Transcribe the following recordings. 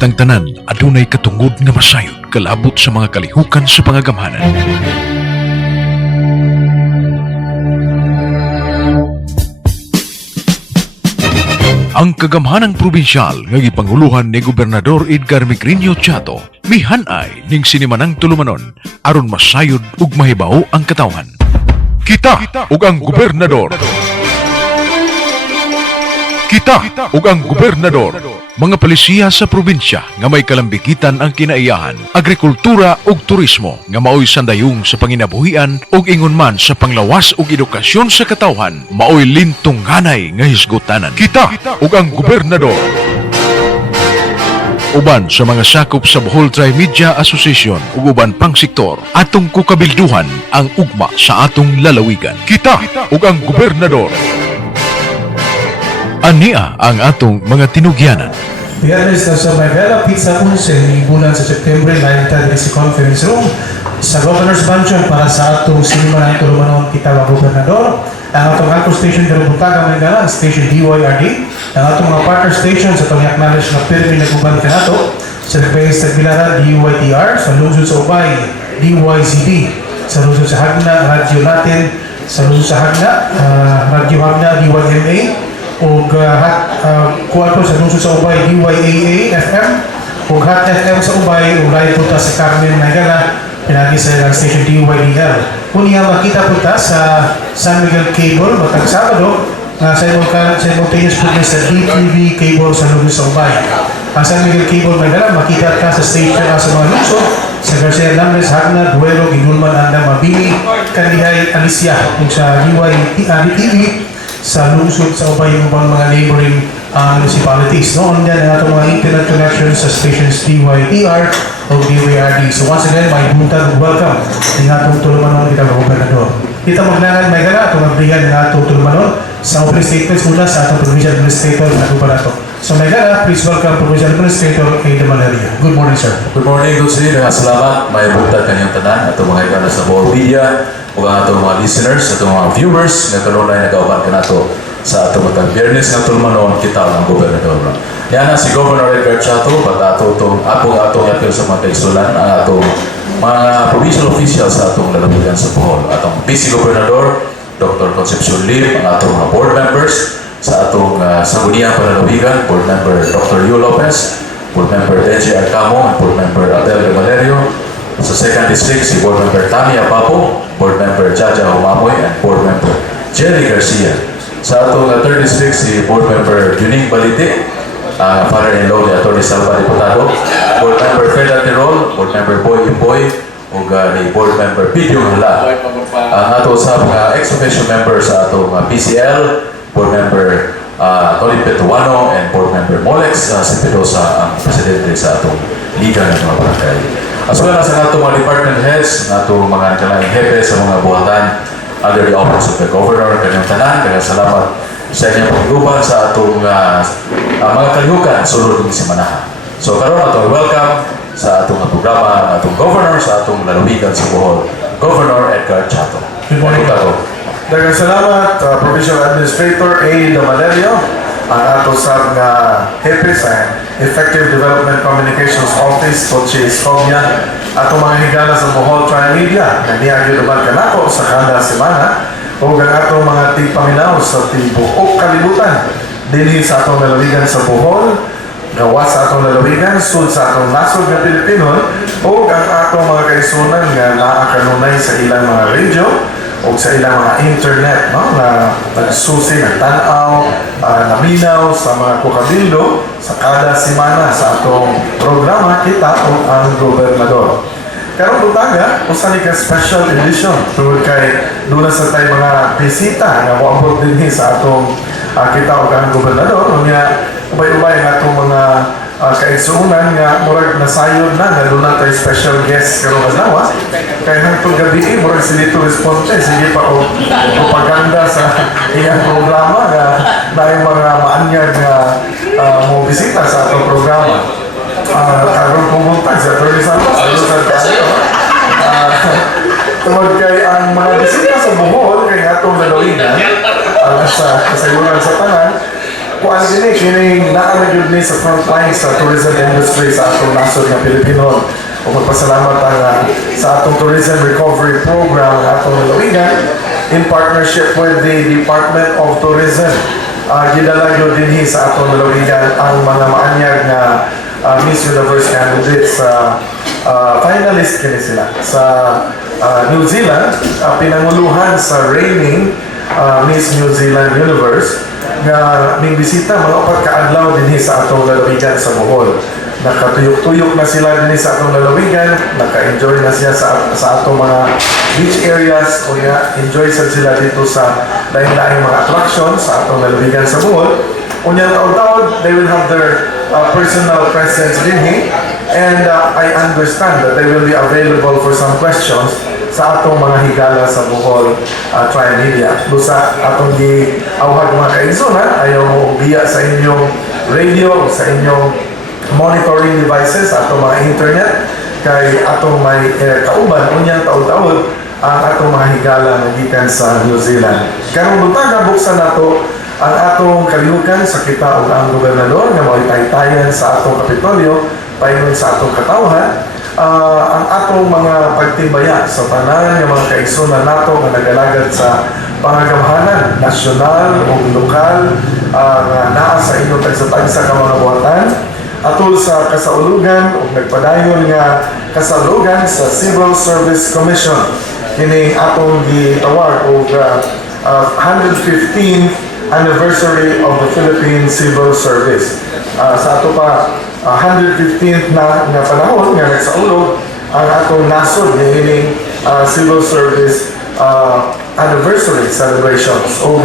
Kitang tanan adunay katungod nga masayod kalabot sa mga kalihukan sa pangagamhanan. Ang kagamhanang probinsyal nga gipanguluhan ni Gobernador Edgar Migrinio Chato mihanay ning sinimanang tulumanon aron masayod ug mahibaw ang katawhan. Kita ug ang gobernador. Kita ug ang gobernador. Mga palisiya sa probinsya nga may kalambigitan ang kinaiyahan, agrikultura ug turismo nga maoy sandayong sa panginabuhian ug ingon man sa panglawas ug edukasyon sa katawhan, maoy lintong hanay nga hisgutanan. Kita ug ang gobernador. Uban sa mga sakop sa Bohol Tri-Media Association ug uban pang sektor, atong kukabilduhan ang ugma sa atong lalawigan. Kita ug ang gobernador. Ania ang atong mga tinugyanan. Biyernes na sa Mayvela Pizza 11 bulan sa September 9 sa conference room sa Governor's Mansion para sa atong sinima ng tulumanon kita mga gobernador. Ang atong Alco Station ng Buntaga, Manila, Station DYRD. Ang atong mga partner station sa itong acknowledge na pirmi na guban kanato sa Nagbayas Tagbilaran, DYTR, sa Lungsod sa Ubay, DYZD, sa Lungsod sa Hagna, Radio Latin, sa Lungsod sa Hagna, Radio Hagna, DYMA, o kuwan po sa Lungsod sa Ubay, DYAA FM, o Hot FM sa Ubay, o live po ta sa Carmen, Naigala, pinagi sa station DYDL. Kung niya makita po ta sa San Miguel Cable, matag Sabado, simultaneous po sa DTV Cable sa Lungsod sa Ubay. Ang San Miguel Cable, Naigala, makita ka sa station sa mga lungsod, sa Garcia Landes, Hagna, Duelo, Ginulman, Andang, Mabini, Kandihay, Alicia, kung sa DTV, sa lungsod sa ubay yung mga neighboring municipalities. Noon din ang atong mga internet connections sa stations DYTR o DYRD. So once again, may buntag ug welcome ng atong tulumanon kita mga gobernador. Kita maglangan may gana atong magbrigan ng atong tulumanon sa opening statements muna sa atong Provincial Administrator na gobernador. So may gana, please welcome Provincial Administrator Kgob. Good morning, sir. Good morning, good sir. Salamat. May buntag kanyang tanan atong mga igala sa Bohol Media ug ang atong mga listeners, atong mga viewers nga kanunay nagauban kanato sa atong matag Biyernes nga tulumanon kita ang gobernador. Yan si Governor Edgar Chato pag-ato atong yapil sa mga kaigsunan ang atong mga provincial officials sa atong lalawigan sa Bohol. Atong Vice Gobernador Dr. Concepcion Lim, ang atong mga board members sa atong Sangguniang Panlalawigan, Board Member Dr. Yu Lopez, Board Member Denji Arcamo, and Board Member Adel de Valerio. Sa 2nd District, si Board Member Tami Apapo, Board Member Jaja Humamoy, and Board Member Jerry Garcia. Sa atong 3rd District, si Board Member Juning Balite, father-in-law ni Atty. Salva Diputado, Board Member Fred Tirol, Board Member Boy Imboy, ug ni Board Member Pidio Hala. Ang ato sa mga ex-official members sa atong PCL, Board Member Tony Petuano, and Board Member Molex, si Pedosa, ang presidente sa atong Liga ng mga Barangay. As well as ang atong mga department heads, ang atong mga kalaing hepe sa mga buhatan under the office of the Governor, kanyang tanan, kaya salamat sa inyong paglupan sa atong mga kalihukan sulod ng simanahan. So karon atong welcome sa atong programa, atong Governor sa atong lalawigan sa Bohol, Governor Edgar Chato. Good morning. Daghang salamat, Provincial Administrator A. Valerio, ang ato sa nga hepe sa Effective Development Communications Office, Coach Kgob, ato mga higala sa Bohol Tri-Media, na niyagyo naman kanako sa kada semana, o ang ato mga tigpaminaw sa tibuok kalibutan, dinhi sa atong lalawigan sa Bohol, gawa sa atong lalawigan, sud sa atong nasod nga Pilipino, o ang atong mga kaisunan nga naakanunay sa ilang mga radio, o sa ilang mga internet, no, na nagsusi, nagtanaw, naminaw sa mga kukabildo sa kada semana sa atong programa kita o ang gobernador. Karong butaga, usa ni ka special edition tungod kay dula sa tay mga bisita nga moabot dinhi sa atong kita o ang gobernador, unya ubay-ubay nga atong mga kaigsuunan nga murag nasayod na naluna tayo special guest karong adlaw kay hangtod gabi murag si Lito Responte sige pa o propaganda sa iyang programa nga dahil mga maanyag nga mo bisita sa atong programa karong pumunta sa Atty. Santos tungod kay ang mga bisita sa Bohol kay atong lalawigan sa kasayuran sa tanan kuan din kining naamagod ni sa frontline sa tourism industry sa atong nasod nga Pilipino. O magpasalamat ang sa atong tourism recovery program nga atong lalawigan in partnership with the Department of Tourism. Gidala yun din sa atong lalawigan ang mga maanyag na Miss Universe candidates sa finalist kini sila sa New Zealand, pinanguluhan sa reigning Miss New Zealand Universe nga ning bisita mga upat ka adlaw dinhi sa atong lalawigan sa Bohol. Nakatuyok-tuyok na sila dinhi sa atong lalawigan, naka-enjoy na siya sa atong mga beach areas o enjoy sila dito sa lain-laing mga attractions sa atong lalawigan sa Bohol. Unyang taon-taon, they will have their personal presence dinhi, and I understand that they will be available for some questions sa atong mga higala sa Bohol Tri-Media. Sa atong giawhag mga kaigsoon, ayaw mo biya sa inyong radio, sa inyong monitoring devices, sa atong mga internet, kay atong may kauban, unyang taon-taon, ang atong mga higala nga gikan sa New Zealand. Karong buntaga, buksan nato ang atong kalihukan sa kita ug ang gobernador nga mo'y taytayan sa atong Kapitolyo, paingon sa atong katawhan, ang atong mga pagtimbaya sa tanan ng mga kaigsunan nato nga nagalagad sa pangagamhanan nasyonal o lokal nga naa sa inyong tagsa-tagsa ka mga buhatan atol sa kasaulugan o nagpadayon nga kasaulugan sa Civil Service Commission. Kini atong gitawag o 115th anniversary of the Philippine Civil Service. Sa ato pa 115th na panahon nga nagsaulog ang atong nasod niining Civil Service anniversary celebrations. O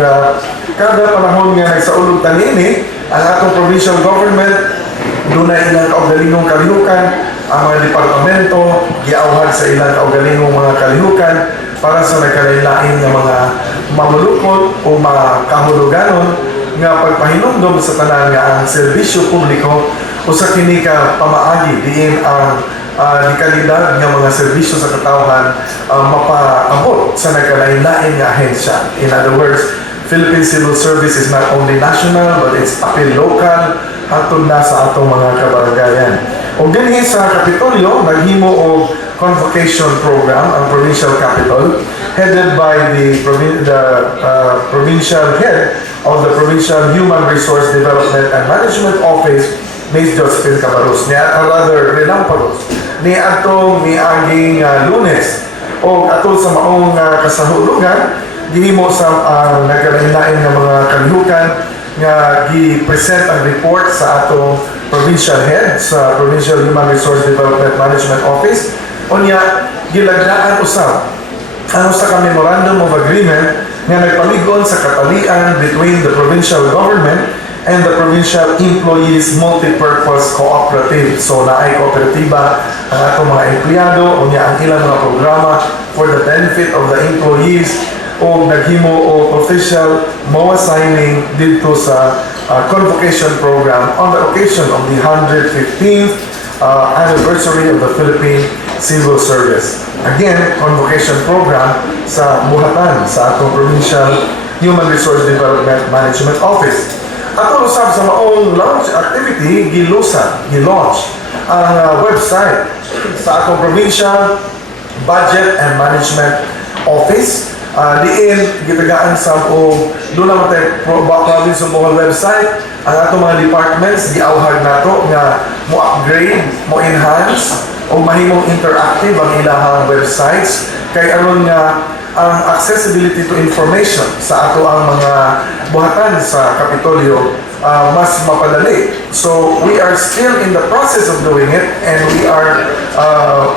kada panahon nga nagsaulog tanini ang atong provincial government dunay ilang kaugalingong kalihukan, ang mga departamento giawhag sa ilang kaugalingong mga kalihukan para sa nagkalain-lain nga mga mamulukot o mga kahuluganon nga pagpahinumdom sa tanan nga ang serbisyo publiko o sa kini ka pamaagi diin ang likalidad nga mga serbisyo sa katawhan mapaabot sa nagkalain-lain nga ahensya. In other words, Philippine Civil Service is not only national but it's apil local hatod na sa atong mga kabaranggayan. O dinhi sa Kapitolyo, naghimo og convocation program ang provincial capital headed by the provincial head of the Provincial Human Resource Development and Management Office, Ms. Josephine Cabarrus. Rather, relampagos. Ni atong miaging Lunes o atol sa maong kasahulugan, gihimo sa nagkalain-lain ng mga kalihukan nga gi-present ang report sa atong provincial head sa Provincial Human Resource Development Management Office. Unya, gilagdaan usab ang usa ka memorandum of agreement nga nagpaligon sa katalian between the provincial government and the Provincial Employees Multipurpose Cooperative. So naay kooperatiba ang atong mga empleyado, unya ang ilang mga programa for the benefit of the employees o naghimo o official MOA signing dito sa convocation program on the occasion of the 115th anniversary of the Philippine Civil Service. Again, convocation program sa buhatan sa atong Provincial Human Resource Development Management Office. Ato usab sa maong launch activity, gilaunch ang website sa atong Provincial Budget and Management Office. Diin, gitagaan sa o doon naman tayo province of Bohol website, ang atong mga departments, giawhag nato nga mo-upgrade, mo-enhance, o mahimong interactive ang ilahang websites, kay aron nga ang accessibility to information sa ato ang mga buhatan sa Kapitolyo mas mapadali. So we are still in the process of doing it, and we are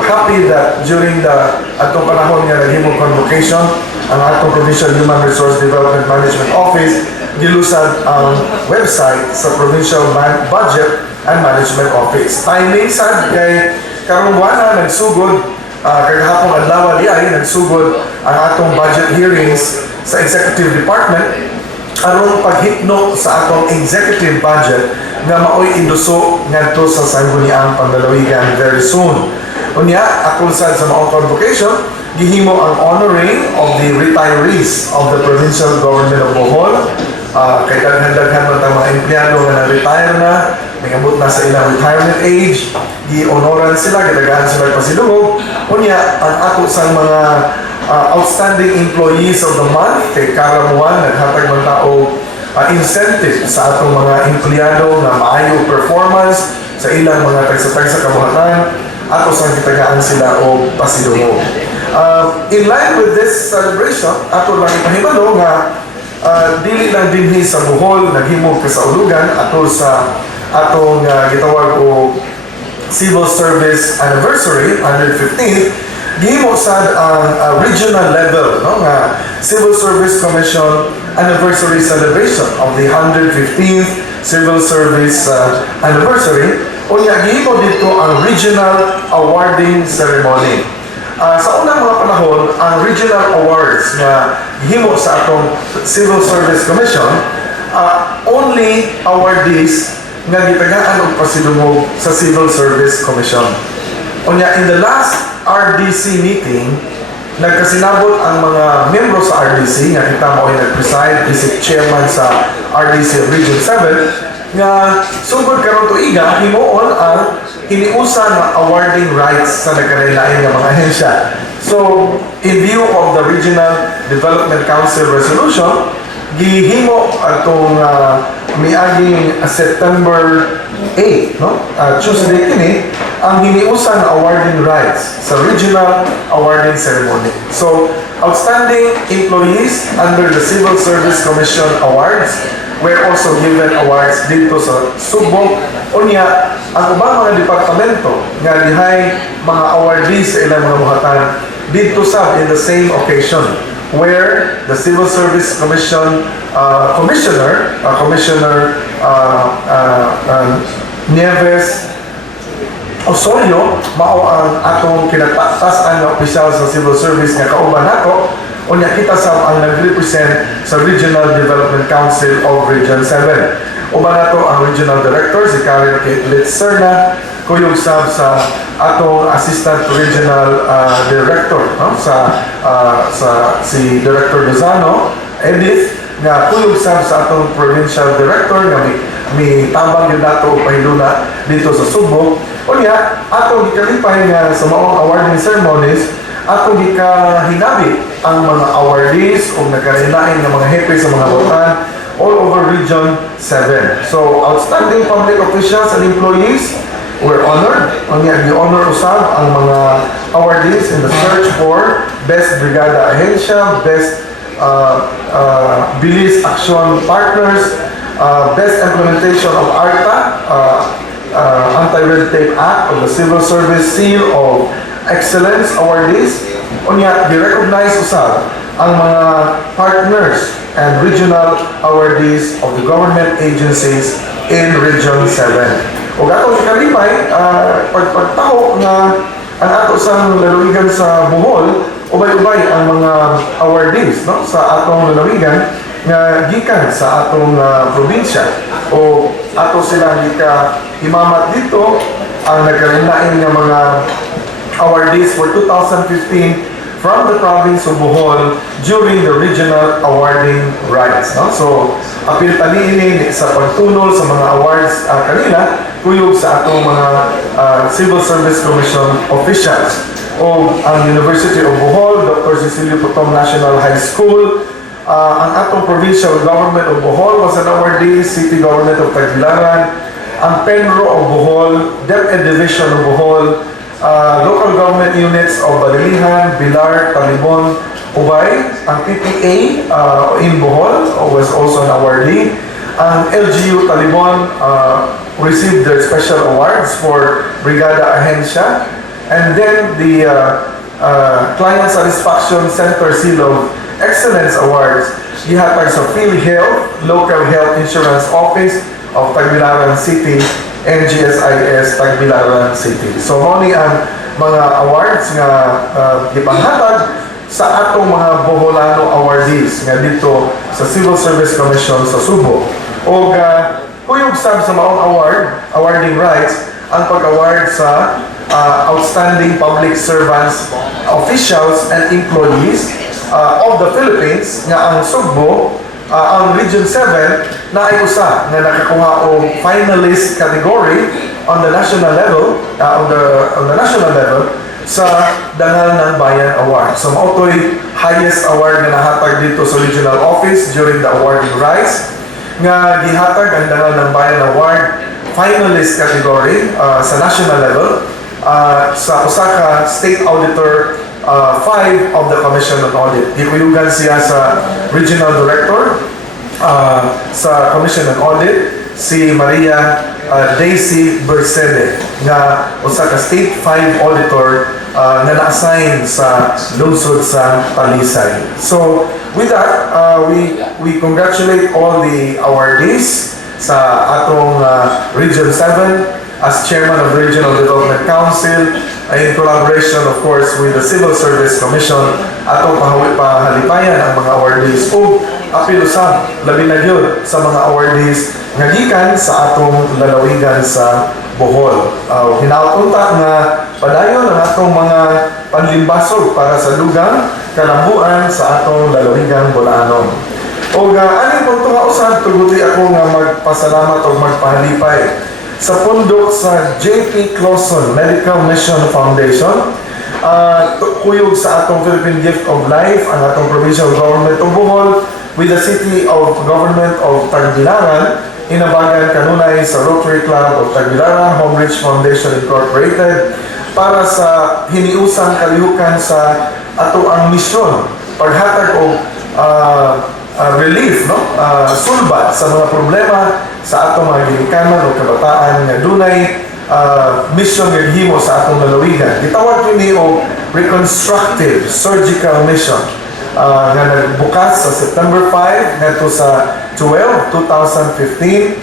happy that during the atong panahon nga naghimong convocation, ang atong Provincial Human Resource Development Management Office gilusad ang website sa Provincial Budget and Management Office. Timing sad kay karong buwan nagsugod kagahapon adlaw ay nagsugod ang atong budget hearings sa Executive Department aron paghitno sa atong executive budget nga maoy induso ngadto sa sangguniang pandalawigan very soon. Unya, atol sad sa maong convocation, gihimo ang honoring of the retirees of the Provincial Government of Bohol. Kay daghan-daghan man tang mga empleyado empleyado nga na-retire na, nangabot na sa ilang retirement age, gi-honoran sila, gidagahan sila pasilungog. Unya, ang ato sa mga outstanding employees of the month, kay karamuan, naghatag man tao incentive sa atong mga empleyado na maayo performance sa ilang mga tagsa-tagsa kabuhatan, ato sa gitagaan sila o pasilungog. In line with this celebration, ato lang ipahibalo nga dili lang dinhi sa Bohol naghimog kasaulugan ato sa atong gitawag o Civil Service Anniversary 115th, gihimo sad ang regional level, no, nga Civil Service Commission Anniversary Celebration of the 115th Civil Service Anniversary. Unya gihimo dito ang regional awarding ceremony. Sa unang mga panahon, ang regional awards na gihimo sa atong Civil Service Commission, only awardees nga gitagaan og pasilungog sa Civil Service Commission. Unya, in the last RDC meeting, nagkasinabot ang mga membro sa RDC, nga kita mo ay nag-preside, isip chairman sa RDC Region 7, nga sugod karon tuiga himuon ang iniusa na awarding rights sa nagkarelain nga mga ahensya. So, in view of the Regional Development Council resolution, gihimo atong miaging September 8, no? Tuesday kini ang hiniusa na awarding rights sa regional awarding ceremony. So, outstanding employees under the Civil Service Commission Awards were also given awards dito sa Subo. Unya, ang ubang mga departamento nga dihay mga awardees sa ilang mga buhatan dito sa in the same occasion where the Civil Service Commission Commissioner Nieves Osorio mao ang atong kinataas-an na opisyal sa civil service nga kauban nato. Unya kita sa ang nag-represent sa Regional Development Council of Region 7. Uban nato ang Regional Director si Karen Litz Serna, kuyog sab sa atong Assistant Regional Director, no? sa si Director Lozano, Edith, nga kuyog sab sa atong Provincial Director nga mi tabang yun nato pahiluna dito sa Subo. Unya, atong gikalipay nga sa maong awarding ceremonies, atong gikahinabi ang mga awardees o nagkarelain ng mga hepe sa mga bautan all over Region 7. So, outstanding public officials and employees were honored. Unya, gi-honor usab ang mga awardees in the search for Best Brigada Ahensya, Best Bilis Action Partners, Best Implementation of ARTA, Anti-Red Tape Act of the Civil Service Seal of Excellence awardees. Unya, di-recognize usab ang mga partners and regional awardees of the government agencies in Region 7. O gato si kalipay, pagtaho nga ang ato sa lalawigan sa Bohol, ubay-ubay ang mga awardees, no, sa atong lalawigan nga gikan sa atong probinsya o ato sila gika himamat dito ang nagkarelain nga mga awardees for 2015 from the province of Bohol during the regional awarding rights, no? So, apil tani ini sa pagtunol sa mga awards kanila kuyog sa atong mga Civil Service Commission officials o ang University of Bohol, Dr. Cecilio Potong National High School, ang atong Provincial Government of Bohol was an awardee, City Government of Tagbilaran, ang Penro of Bohol, DepEd Division of Bohol, local government units of Balilihan, Bilar, Talibon, Ubay, ang PPA in Bohol was also an awardee. Ang LGU Talibon received their special awards for Brigada Ahensya. And then the Client Satisfaction Center Seal of Excellence Awards gihatag sa PhilHealth, Local Health Insurance Office of Tagbilaran City, NGSIS Tagbilaran City. So, moni ang mga awards nga gipanghatag sa atong mga Boholano awardees nga dito sa Civil Service Commission sa Subo. O kuyog sab sa maong awarding rights, ang pag-award sa outstanding public servants, officials, and employees of the Philippines nga ang Sugbo ang Region 7 na ay usa nga nakakuha og finalist category on the national level, on the national level sa Dangal ng Bayan Award. So mautoy highest award na nahatag dito sa regional office during the awarding rites nga gihatag ang Dangal ng Bayan Award finalist category sa national level sa Osaka State Auditor 5 of the Commission on Audit. Gikuyugan siya sa Regional Director sa Commission on Audit, si Maria Daisy Bersede, nga usa ka State 5 Auditor na na-assign sa lungsod sa Talisay. So, with that, we congratulate all the awardees sa atong Region 7 as Chairman of the Regional Development Council, in collaboration, of course, with the Civil Service Commission, atong pahalipayan ang mga awardees o apil usab labi na gyud sa mga awardees nga gikan sa atong lalawigan sa Bohol. Hinautunta nga padayon ang atong mga panlimbasog para sa dugang kalambuan sa atong lalawigan Bulanon. O aning punto nga usab tuguti ako nga magpasalamat o magpahalipay sa pundok sa J.P. Clausen Medical Mission Foundation, kuyog sa atong Philippine Gift of Life, ang atong provincial government of Bohol with the city of government of Tagbilaran, inabagan kanunay sa Rotary Club of Tagbilaran, Home Rich Foundation Incorporated, para sa hiniusang kalihukan sa ato ang misyon, paghatag o relief, no? Sulbat sa mga problema sa atong mga ginikanan o kabataan nga dunay mission nga gihimo sa atong lalawigan. Gitawag kini og reconstructive surgical mission nga nagbukas sa September 5 ngadto sa 12, 2015.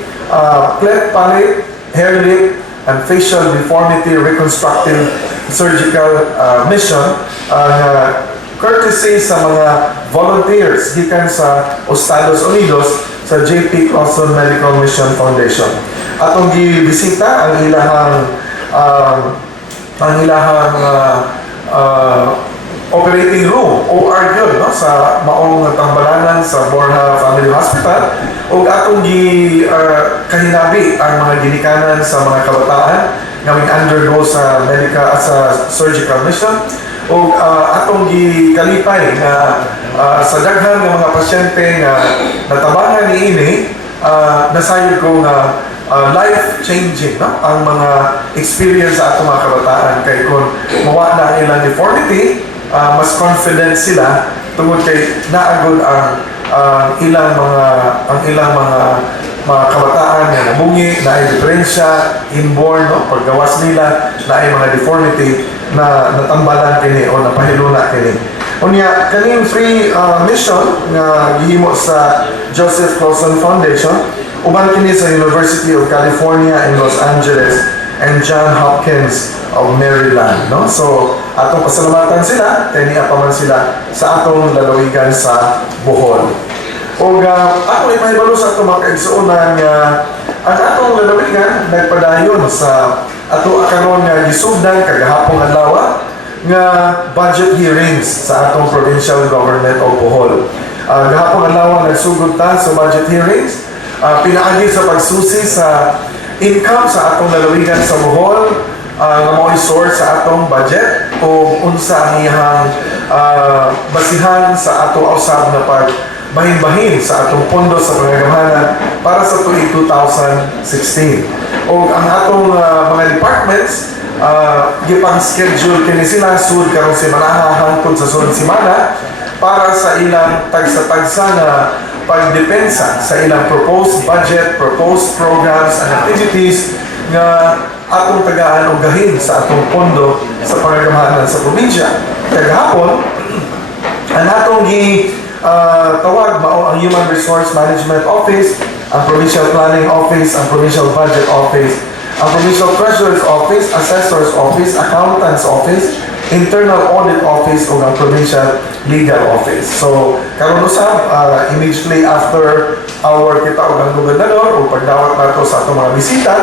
Cleft palate, hair lip, and facial deformity reconstructive surgical mission nga courtesy sa mga volunteers gikan sa Estados Unidos sa J.P. Clausen Medical Mission Foundation. Atong gibisita ang ilahang operating room OR gyud, no, sa maong tambalanan sa Borja Family Hospital, ug atong kahinabi ang mga ginikanan sa mga kabataan nga undergo sa medical sa surgical mission, o atong gikalipay nga sa daghan ng mga pasyente nga natabangan niini, nasayod ko nga life-changing, no? Ang mga experience sa atong mga kabataan, kay kung mawa na ang ilang deformity, mas confident sila tungod kay naagod ang ilang mga kabataan nga nabungi, na ay diferensya, inborn, no? Paggawas nila, na ay mga deformity na natambalan kini o napahiluna kini. Unya, kaning free mission nga gihimo sa Joseph Clausen Foundation, uban kini sa University of California in Los Angeles and John Hopkins of Maryland, no? So, atong pasalamatan sila, kay niya pa man sila sa atong lalawigan sa Bohol. O ako ipahibalo sa atong mga kaigsuonan nga ang atong lalawigan nagpadayon sa ato akaron nga gisugdan kagahapon adlaw nga budget hearings sa atong provincial government of Bohol. Gahapon adlaw nagsugod ta sa budget hearings, pinaagi sa pagsusi sa income sa atong lalawigan sa Bohol, nga mao'y source sa atong budget o unsa ang iyang basihan sa ato usab na pagbahin-bahin sa atong pondo sa pangagamhanan para sa tuig 2016. O ang atong mga departments, gipang schedule kini sila sud karong semana hangtod sa sunod semana para sa ilang tagsa-tagsa na pagdepensa sa ilang proposed budget, proposed programs and activities nga atong tagaan o gahin sa atong pondo sa pangagamhanan sa probinsya. Kagahapon, ang atong tawag mao ang Human Resource Management Office, ang Provincial Planning Office, ang Provincial Budget Office, ang Provincial Treasurer's Office, Assessor's Office, Accountant's Office, Internal Audit Office o ang Provincial Legal Office. So, karon usab immediately after our kita og ang gobernador o pagdawat nato sa atong mga bisita,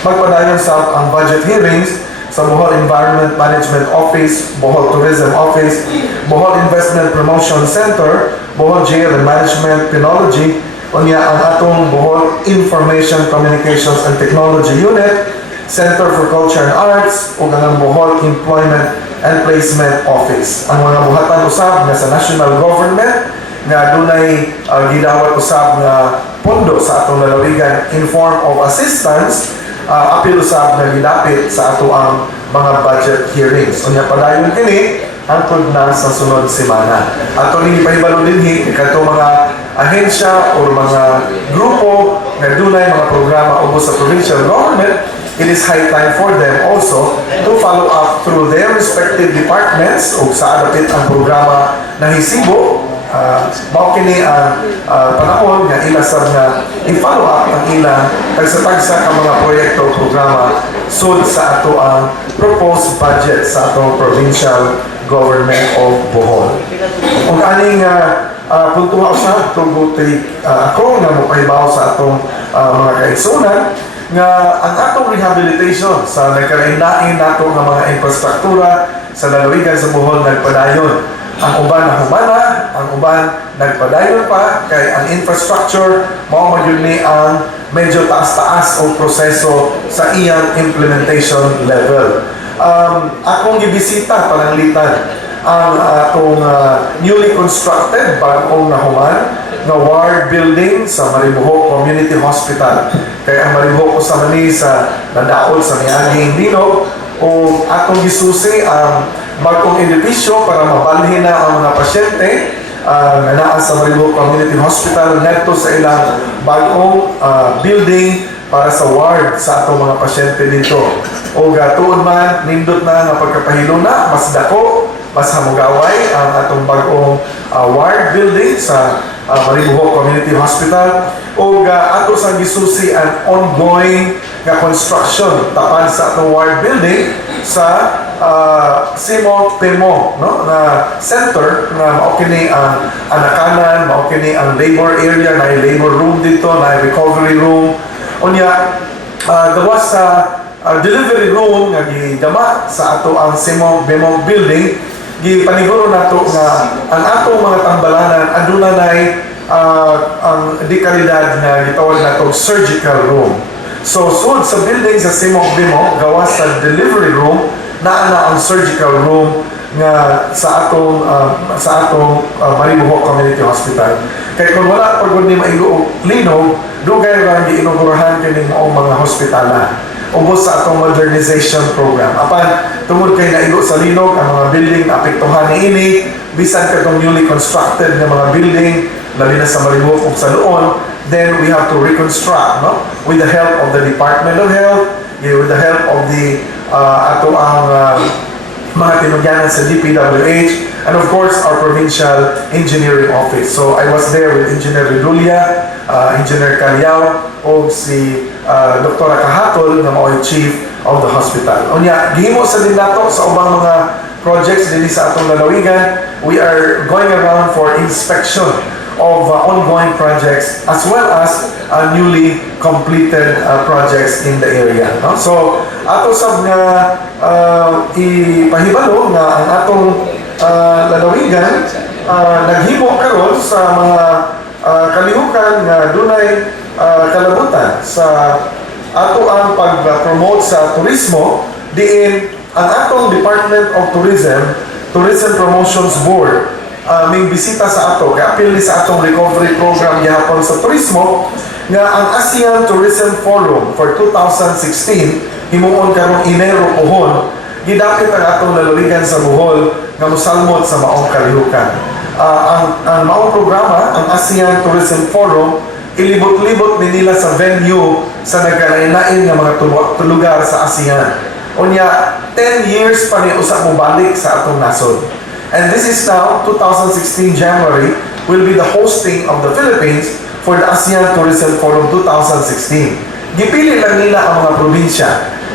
magpadayon sa ang budget hearings sa Bohol Environment Management Office, Bohol Tourism Office, Bohol Investment Promotion Center, Bohol Jail and Management Technology, unya ang atong Bohol Information Communications and Technology Unit, Center for Culture and Arts, ug ang Bohol Employment and Placement Office. Ang mga buhatan usab nga sa national government nga dunay gidawat usab nga pondo sa atong lalawigan in form of assistance, apil usab nga gidapit sa ato ang mga budget hearings. Unya padayon kini hangtod na sa sunod semana. Ato ni pahibalo dinhi kadto mga ahensya o mga grupo nga dunay mga programa ubos sa provincial government. It is high time for them also to follow up through their respective departments o sa adapit ang programa na hisibo. Mao kini ang panahon nga ila sab nga i-follow up ang ilang tagsa-tagsa ka mga proyekto o programa sud sa ato ang proposed budget sa atong provincial government of Bohol. Kung aning puntuha sa tuguti ako nga mopahibaw sa atong mga kaigsunan nga ang atong rehabilitation sa nagkalain-lain nato nga mga infrastruktura sa lalawigan sa Bohol nagpadayon. Ang uban na humana, ang uban nagpadayon pa kay ang infrastructure mao magyud ni ang medyo taas-taas o proseso sa iyang implementation level. Akong gibisita pananglitan ang atong newly constructed bagong nahuman nga ward building sa Mariboho Community Hospital. Kay ang Mariboho sa mani sa nadaot sa miaging Linog o atong gisusi ang bagong edipisyo para mabalhin na ang mga pasyente nga naa sa Mariboho Community Hospital neto sa ilang bagong building para sa ward sa atong mga pasyente dito. O tuod man nindot na nga pagkapahilo na mas dako, mas hamugaway ang atong bagong ward building sa Mariboho Community Hospital o ato sa gisusi ang ongoing nga construction tapan sa atong ward building sa Simo Pemo no na center nga mao kini ang anakanan, mao kini ang labor area, na labor room dito, na recovery room. Unya gawas sa delivery room nga gidama sa ato ang Simo Pemo building, gipaniguro nato nga ang atong mga tambalanan aduna nay ang dekalidad nga gitawag nato surgical room. So sud sa building sa Simo Pemo gawas sa delivery room na ang surgical room nga sa atong Mariboho Community Hospital. Kay kung wala pag ni maigo Linog, dugay ra giinugurahan kini maong mga hospitala ubos sa atong modernization program. Apan tungod kay naigo sa Linog ang mga building apektuhan niini bisan katong newly constructed nga mga building labi na sa Mariboho ug sa Luon, then we have to reconstruct with the help of the Department of Health, with the help of the ato ang mga tinugyanan sa DPWH, and of course our provincial engineering office. So I was there with Engineer Redulia, Engineer Caliao, o si Dr. Kahatol na mao'y chief of the hospital. Unya, gihimo sa din nato sa ubang mga projects dili sa atong lalawigan. We are going around for inspection of ongoing projects as well as newly completed projects in the area. No? So, ato sab nga ipahibalo nga ang atong lalawigan naghimo karon sa mga kalihukan nga dunay kalabutan sa ato ang pag-promote sa turismo diin ang atong Department of Tourism Promotions Board may bisita sa ato, kaya apil sa atong recovery program gihapon sa turismo nga ang ASEAN Tourism Forum for 2016 himuon karong Enero pohon gidapit ang atong lalawigan sa Bohol nga mosalmot sa maong kalihukan. Ang maong programa, ang ASEAN Tourism Forum, ilibot-libot ni nila sa venue sa nagkalain-lain nga mga tulugar sa ASEAN. Unya 10 years pa ni usa mo balik sa atong nasod. And this is now, 2016 January, will be the hosting of the Philippines for the ASEAN Tourism Forum 2016. Gipili lang nila ang mga probinsya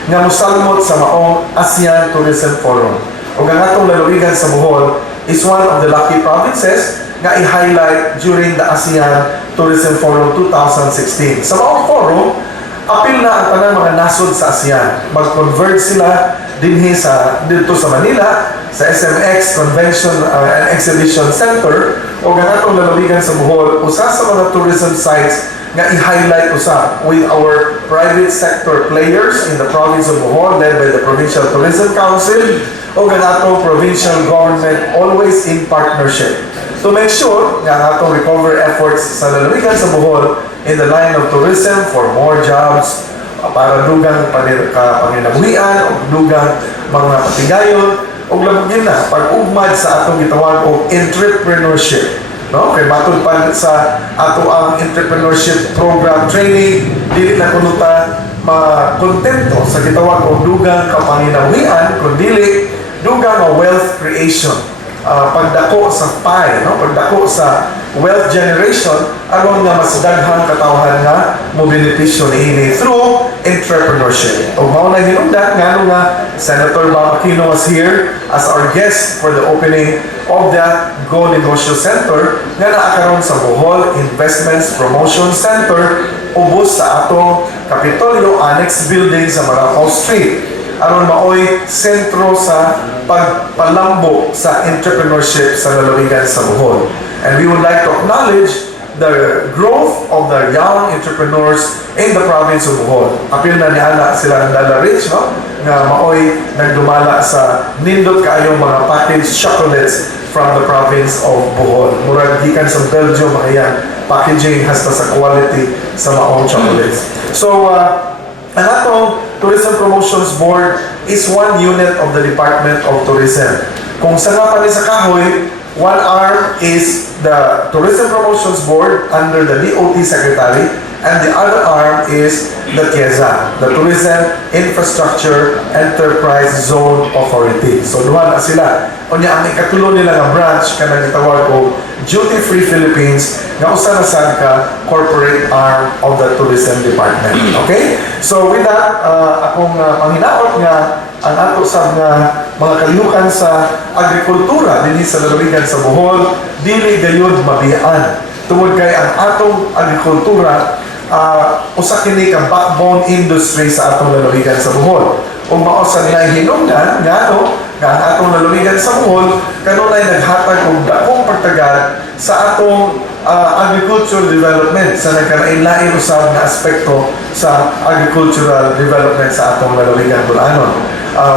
nga mosalmot sa maong ASEAN Tourism Forum. O ang atong lalawigan sa Bohol is one of the lucky provinces nga i-highlight during the ASEAN Tourism Forum 2016. Sa maong forum, apil na ang tanang mga nasod sa ASEAN. Mag-converge sila dinhi sa dito sa Manila sa SMX Convention and Exhibition Center o ang atong lalawigan sa Bohol usa sa mga tourism sites nga i-highlight usab with our private sector players in the province of Bohol led by the Provincial Tourism Council o ang atong provincial government always in partnership to make sure nga ang atong recovery efforts sa lalawigan sa Bohol in the line of tourism for more jobs para dugang panginabuhian o dugang mga patigayon o labugin na pag-ugmad sa atong gitawag o entrepreneurship. No? Kaya matod pa sa ato ang entrepreneurship program training, dili na kuno ta makontento sa gitawag o dugang kapanginabuhian, kundi dugang o wealth creation. Pagdako sa pie, no? Pagdako sa wealth generation aron nga mas daghang katawhan nga mobenepisyo niini through entrepreneurship. O mao na hinungdan ngano nga Senator Aquino was here as our guest for the opening of the Go Negosyo Center nga naakaron sa Bohol Investments Promotion Center ubos sa atong Kapitolyo Annex Building sa Maracau Street aron maoy sentro sa pagpalambo sa entrepreneurship sa lalawigan sa Bohol. And we would like to acknowledge the growth of the young entrepreneurs in the province of Bohol. Apil na ni ana sila Dala Rich, no? Nga maoy nagdumala sa nindot kaayong mga packaged chocolates from the province of Bohol. Murag gikan sa Belgium, ayan, packaging hasta sa quality sa maong chocolates. So, ang atong Tourism Promotions Board is one unit of the Department of Tourism. Kung sa nga pa ni sa kahoy, one arm is the Tourism Promotions Board under the DOT Secretary and the other arm is the TIEZA, the Tourism Infrastructure Enterprise Zone Authority. So duha na sila. Unya ang ikatulo nila nga branch kanang gitawag og Duty Free Philippines nga usa na sad ka corporate arm of the tourism department. Okay? So with that, akong panghinaot nga ang ato sa mga kalihukan sa agrikultura dinhi sa lalawigan sa Bohol dili gayud mabiyaan. Tungod kay ang atong agrikultura usa kini ka backbone industry sa atong lalawigan sa Bohol. Ug mao sa nilay hinungdan ngano nga ang atong lalawigan sa Bohol kanunay naghatag og dakong pagtagad sa atong agricultural development sa nagkalain-lain usab na aspekto sa agricultural development sa atong lalawigan Bulanon.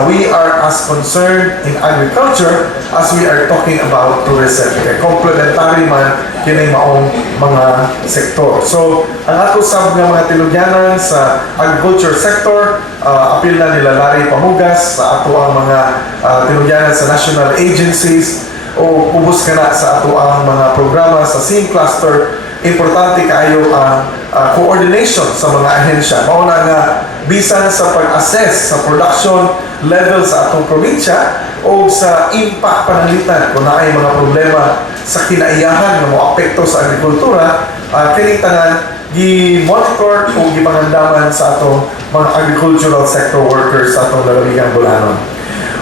We are as concerned in agriculture as we are talking about tourism. Kaya complementary man kining maong mga sektor. So, ang ato sab nga mga tilugyanan sa agriculture sector, apil na nila Larry Pamugas sa ato ang mga tilugyanan sa national agencies o ubos ka na sa ato ang mga programa sa SIM cluster. Importante kaayo ang coordination sa mga ahensya. Mauna nga bisan sa pag-assess sa production level sa atong probinsya o sa impact pananglitan kung naay mga problema sa kinaiyahan nga moapekto sa agrikultura, kining tanan gi-monitor o gipangandaman sa atong mga agricultural sector workers sa atong lalawigan Bulanon.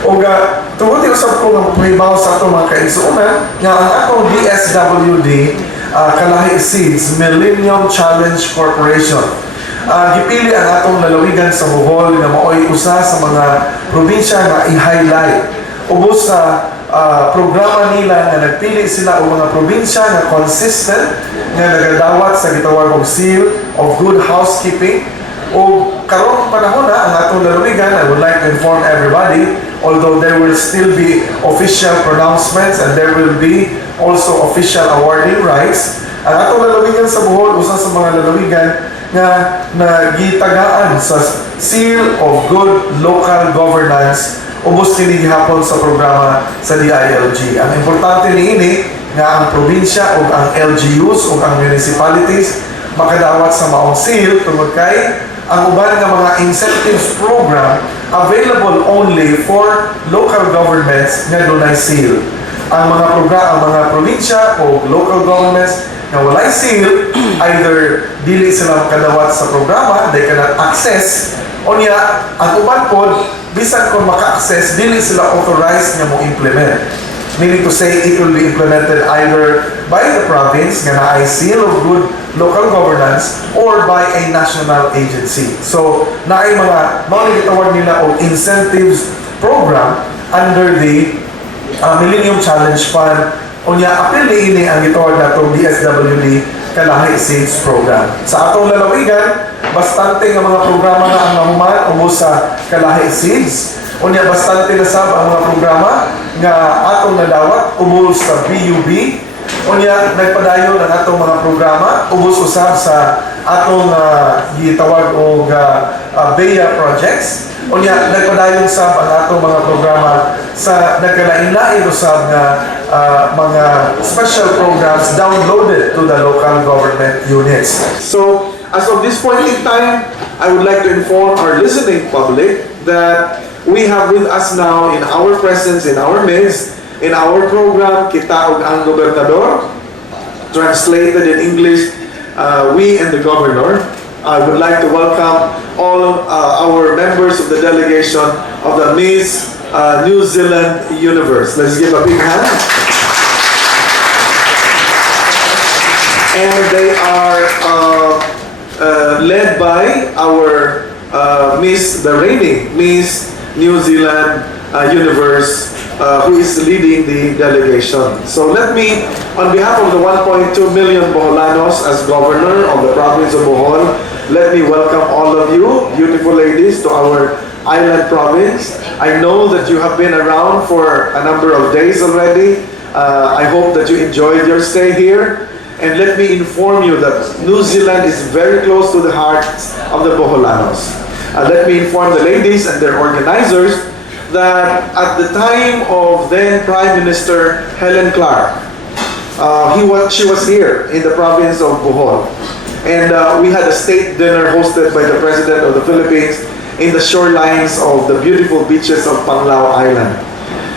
O tungod usab ko nga mahibaw sa atong mga kaigsuonan nga ang atong DSWD Kalahi Seeds Millennium Challenge Corporation. Gipili ang atong lalawigan sa Bohol nga maoy usa sa mga probinsya nga i-highlight. Ubos sa programa nila nga nagpili sila og mga probinsya nga consistent nga nagadawat sa gitawag og Seal of Good Housekeeping. O karong panahon na ang atong lalawigan, I would like to inform everybody, although there will still be official pronouncements and there will be also official awarding rights, ang atong lalawigan sa Bohol, usa sa mga lalawigan nga nagitagaan sa Seal of Good Local Governance ubos kini gihapon sa programa sa DILG. Ang importante niini nga ang probinsya o ang LGUs o ang municipalities makadawat sa maong seal tungod kay ang uban nga mga incentives program available only for local governments nga dunay seal. Ang mga probinsya o local governments na walay seal, either dili sila makadawat sa programa, they cannot access, o niya, ang uban po, bisan kung maka-access, dili sila authorized nga mo implement. Meaning to say, it will be implemented either by the province, nga na ay seal of good local governance, or by a national agency. So, na ay mga gitawag nila o incentives program under the Millennium Challenge Fund. Unya, apil ini ang itawag na itong DSWD Kalahi Seeds Program. Sa atong lalawigan, bastante nga mga programa na ang nahuman ubos sa Kalahi Seeds. Unya, bastante na sab ang mga programa nga atong nadawat ubos sa BUB. Unya, nagpadayon ang atong mga programa ubos usab sa atong gitawag o BEA projects. Unya, nagpadayon sab ang atong mga programa sa nagkalain-lain usab nga mga special programs downloaded to the local government units. So, as of this point in time, I would like to inform our listening public that we have with us now in our presence, in our midst, in our program, Kita ug ang Gobernador, translated in English, we and the Governor. I would like to welcome all our members of the delegation of the Miss New Zealand Universe. Let's give a big hand. And they are led by our the reigning Miss New Zealand Universe, who is leading the delegation. So let me, on behalf of the 1.2 million Boholanos as Governor of the province of Bohol, let me welcome all of you, beautiful ladies, to our island province. I know that you have been around for a number of days already. I hope that you enjoyed your stay here. And let me inform you that New Zealand is very close to the hearts of the Boholanos. Let me inform the ladies and their organizers that at the time of then Prime Minister Helen Clark, she was here in the province of Bohol. And we had a state dinner hosted by the President of the Philippines in the shorelines of the beautiful beaches of Panglao Island.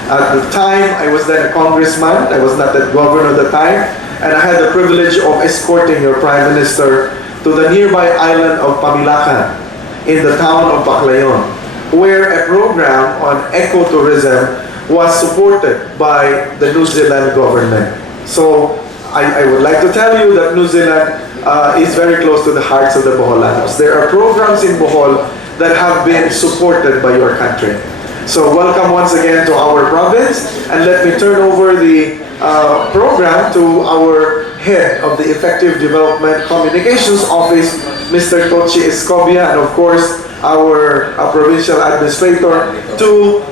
At the time, I was then a congressman. I was not the governor at the time. And I had the privilege of escorting your Prime Minister to the nearby island of Pamilacan in the town of Baclayon, where a program on ecotourism was supported by the New Zealand government. So I would like to tell you that New Zealand is very close to the hearts of the Boholanos. There are programs in Bohol that have been supported by your country. So welcome once again to our province, and let me turn over the program to our head of the Effective Development Communications Office, Mr. Kgob, and of course our provincial administrator to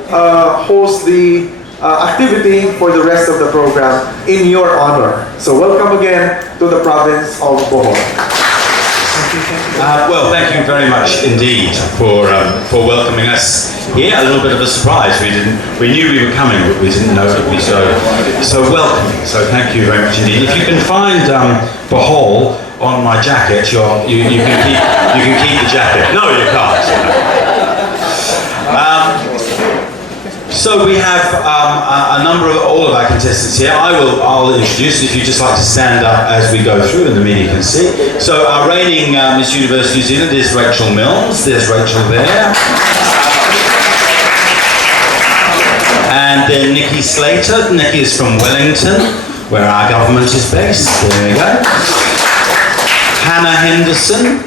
host the activity for the rest of the program in your honor. So welcome again to the province of Bohol. Well, thank you very much indeed for welcoming us here. A little bit of a surprise. We knew we were coming, but we didn't know it would be so welcoming. So thank you very much indeed. If you can find Bohol on my jacket, you can keep the jacket. No, you can't. So we have a number of all of our contestants here. I'll introduce, if you'd just like to stand up as we go through and the media can see. So our reigning Miss Universe New Zealand is Rachel Mills. There's Rachel there. And then Nikki Slater. Nikki is from Wellington, where our government is based. There we go. Hannah Henderson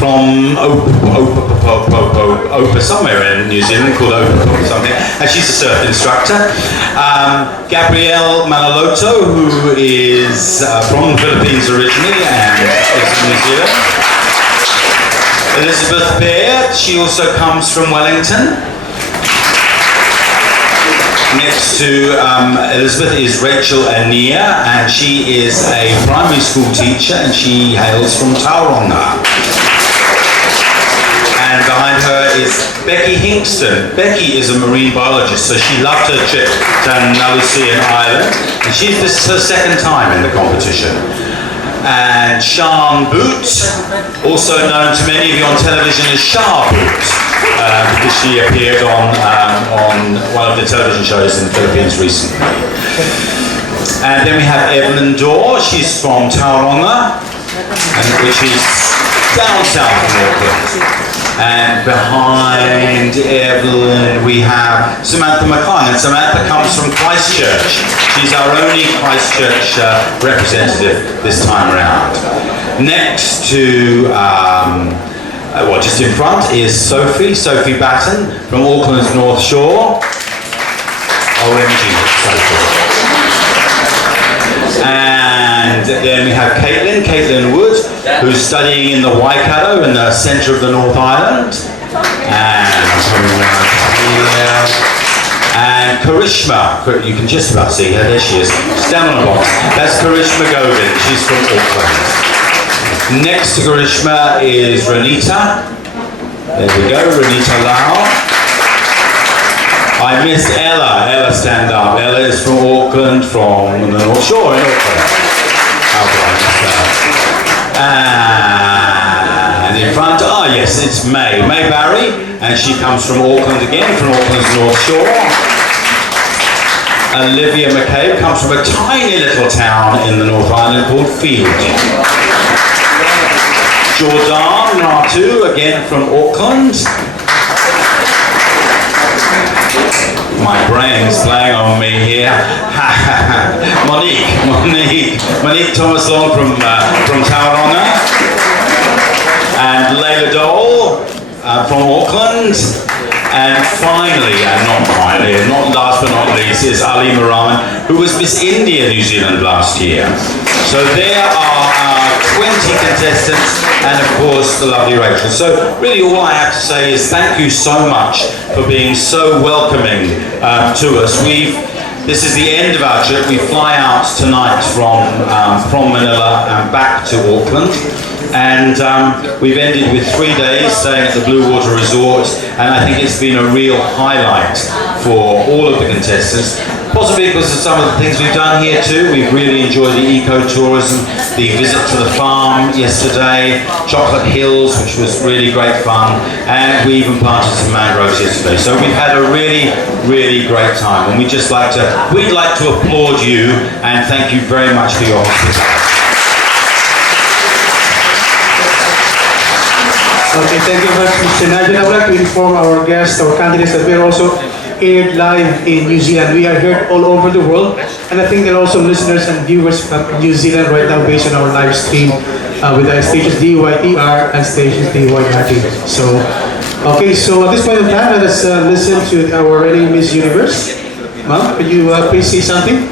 from Opa somewhere in New Zealand, called Opa something, and she's a surf instructor. Gabrielle Manaloto, who is from the Philippines originally and is in New Zealand. Elizabeth Baird, she also comes from Wellington. Next to Elizabeth is Rachel Ania, and she is a primary school teacher, and she hails from Tauranga. And behind her is Becky Hinkston. Becky is a marine biologist, so she loved her trip to Nalusian Island, and this is her second time in the competition. And Sian Boot, also known to many of you on television as Shah Boot, because she appeared on one of the television shows in the Philippines recently. And then we have Evelyn Dorr. She's from Tauranga, which is down south of Auckland. And behind Evelyn we have Samantha McClung, and Samantha comes from Christchurch. She's our only Christchurch representative this time around. Next to well, just in front is Sophie Batten from Auckland's North Shore. OMG, Sophie. And then we have Caitlin Wood, who's studying in the Waikato in the centre of the North Island. And Karishma, you can just about see her, there she is. She's down on the box. That's Karishma Govin, she's from Auckland. Next to Karishma is Renita. There we go, Renita Lau. I missed Ella. Ella, stand up. Ella is from Auckland, from the North Shore in Auckland. How could I miss that? And in front, yes, it's May Barry, and she comes from Auckland again, from Auckland's North Shore. Olivia McCabe comes from a tiny little town in the North Island called Field. Jordan Natu, again from Auckland. My brain's playing on me here. Monique Thomas Long from Tauranga. And Layla Dole from Auckland. And finally, not last but not least, is Ali Maraman, who was Miss India New Zealand last year. So there are our 20 contestants, and of course the lovely Rachel. So really all I have to say is thank you so much for being so welcoming to us. This is the end of our trip. We fly out tonight from Manila and back to Auckland. And we've ended with 3 days staying at the Blue Water Resort, and I think it's been a real highlight for all of the contestants, possibly because of some of the things we've done here too. We've really enjoyed the eco-tourism, the visit to the farm yesterday, Chocolate Hills, which was really great fun, and we even planted some mangroves yesterday. So we've had a really, really great time, and we'd like to applaud you and thank you very much for your hospitality. Okay, thank you very much, Mr. Nigel. I would like to inform our guests, our candidates, that we are also aired live in New Zealand. We are heard all over the world, and I think there are also listeners and viewers from New Zealand right now based on our live stream with our stations DYTR and stations DYRT. So, okay, so at this point in time, let us listen to our reigning Miss Universe. Ma'am, could you please say something?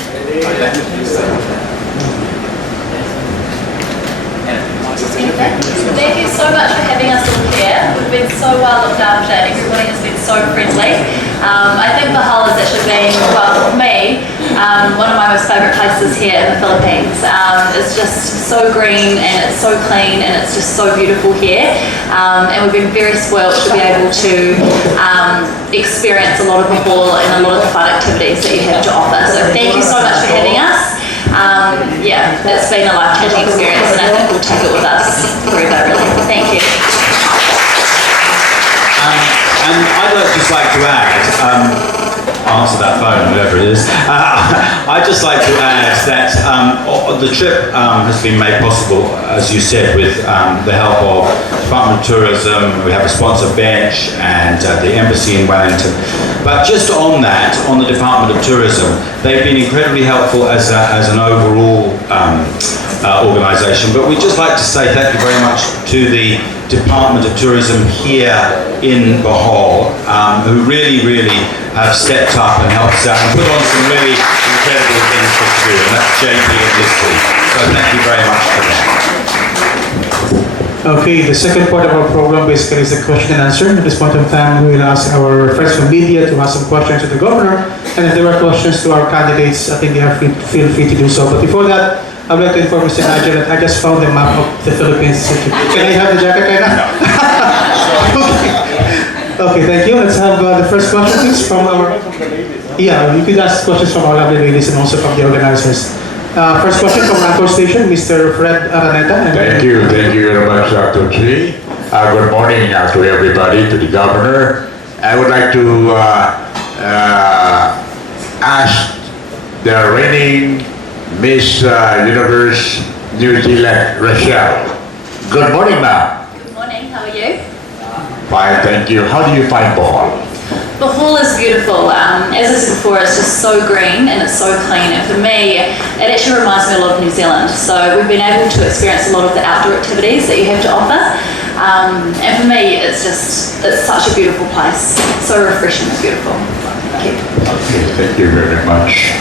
Thank you so much for having us all here. We've been so well looked after. Everybody has been so friendly. I think Bahal has actually been, well, for me, one of my most favourite places here in the Philippines. It's just so green and it's so clean and it's just so beautiful here. And we've been very spoilt to be able to experience a lot of Bahal and a lot of the fun activities that you have to offer. So thank you so much for having us. Yeah, it's been a life-changing experience and I think we'll take it with us forever, really. Thank you. And I'd just like to add, answer that phone, whatever it is. I'd just like to add that the trip has been made possible, as you said, with the help of Department of Tourism. We have a sponsor bench and the Embassy in Wellington. But just on that, on the Department of Tourism, they've been incredibly helpful as an overall organisation. But we'd just like to say thank you very much to the Department of Tourism here in Bahal, who really, really have stepped up and helped us out and put on some really incredible things for us to do, and that's JP and his team. So thank you very much for that. Okay, the second part of our program basically is the question and answer. At this point in time, we will ask our friends from media to ask some questions to the governor, and if there are questions to our candidates, I think they are feel free to do so. But before that, I would like to inform Mr. Nigel that I just found the map of the Philippines. Can I have the jacket right now? Okay, thank you. Let's have the first question, please, from our... Yeah, you could ask questions from our lovely ladies and also from the organizers. First question from Anchor Station, Mr. Fred Araneta. Thank you very much, Dr. Chi. Good morning to everybody, to the governor. I would like to ask the reigning Miss Universe New Zealand, Rochelle. Good morning, ma'am. Good morning, how are you? Fine, thank you. How do you find Bohol? Bahal is beautiful. As I said before, it's just so green and it's so clean. And for me, it actually reminds me a lot of New Zealand. So we've been able to experience a lot of the outdoor activities that you have to offer. And for me, it's such a beautiful place. So refreshing and beautiful. Thank you. Okay, thank you very much.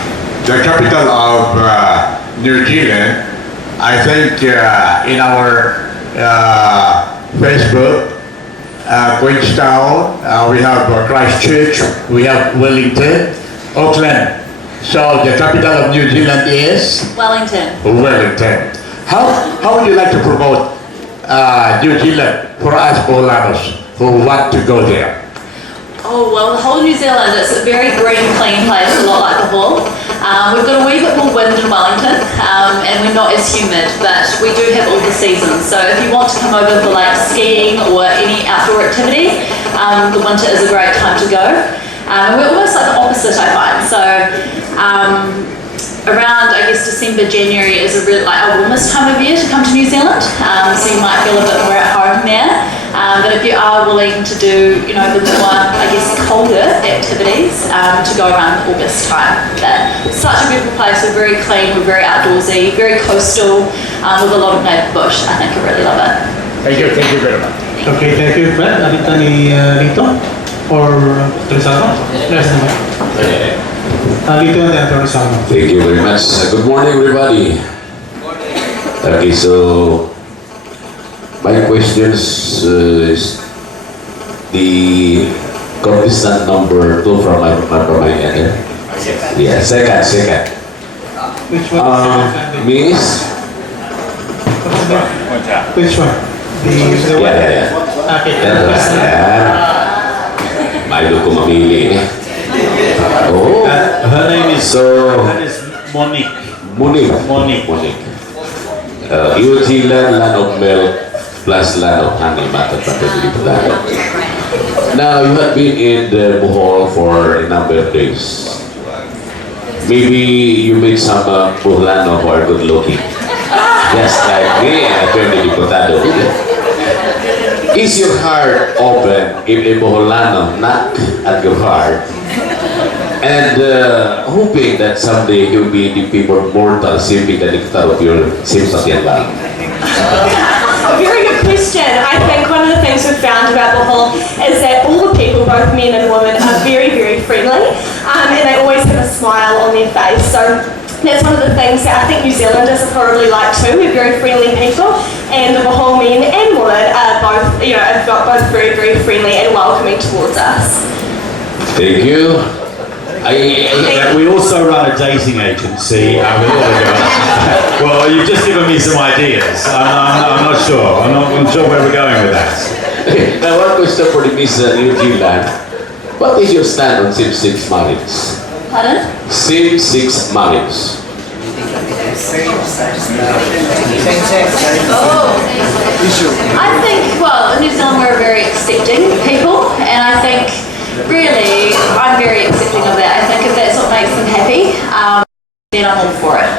The capital of New Zealand, I think in our Facebook, Queenstown, we have Christchurch, we have Wellington, Auckland. So the capital of New Zealand is Wellington. Wellington. How would you like to promote New Zealand for us Boholanos who want to go there? Oh, well, the whole New Zealand, it's a very green, clean place, a lot like the Hall. We've got a wee bit more wind in Wellington, and we're not as humid, but we do have all the seasons. So if you want to come over for like skiing or any outdoor activity, the winter is a great time to go. We're almost like the opposite, I find. So around, I guess, December, January is a really like a warmest time of year to come to New Zealand. So you might feel a bit more at home there. But if you are willing to do, the more, I guess, colder activities, to go around August time. But it's such a beautiful place. We're very clean, we're very outdoorsy, very coastal, with a lot of native bush. I think I really love it. Thank you very much. Okay, thank you, Fred. Alita ni Lito or Rizaldo? Yes, Lito and Rizaldo. Thank you very much. Good morning, everybody. Okay, so my questions is the contestant number 2 from my end. Yeah, second. Which one? Miss. Which one? The one? Yeah. Okay. Mailo ko mamili. Oh. Her name is Monique. Monique. New Zealand, land of milk plus land of honey, Now, you have been in the Bohol for a number of days. Maybe you meet some Boholano who are good looking. Just like me and Attorney Diputado. Is your heart open if a Boholano knock at your heart and hoping that someday you'll be the people mortal simply the nectar of your same-sakyan lang? Very good question. I think one of the things we've found about Bohol is that all the people, both men and women, are very, very friendly, and they always have a smile on their face. So that's one of the things that I think New Zealanders are probably like too. We're very friendly people, and the Bohol men and women are both, both very, very friendly and welcoming towards us. Thank you. We also run a dating agency. Well, you've just given me some ideas. I'm not sure. I'm not sure where we're going with that. Now, one question for the Miss New Zealand. What is your stand on same-sex marriage? Pardon? Same-sex marriage. I think, well, in New Zealand we're very accepting people, and I think really I'm very accepting of that. I think if that's what makes them happy, then I'm all for it.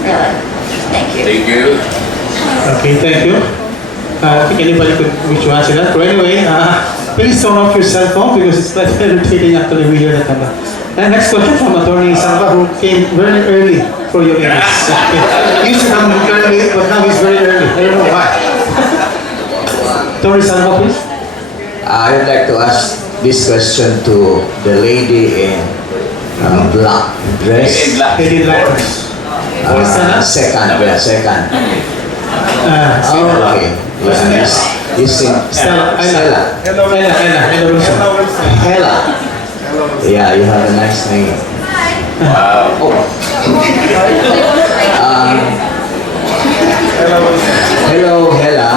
Really. Thank you. Thank you. Okay, thank you. I think anybody could wish to answer that. But anyway, please turn off your cell phone because it's quite irritating after we hear that. And next question from Attorney Salva, who came very early for your events. He used to come early, but now he's very early. I don't know why. Attorney Salva, please. I would like to ask this question to the lady in black dress. Lady Blackers. Second. Okay. You sing Stella. Hela. Yeah, you have a nice name. Wow. Hello, Hela.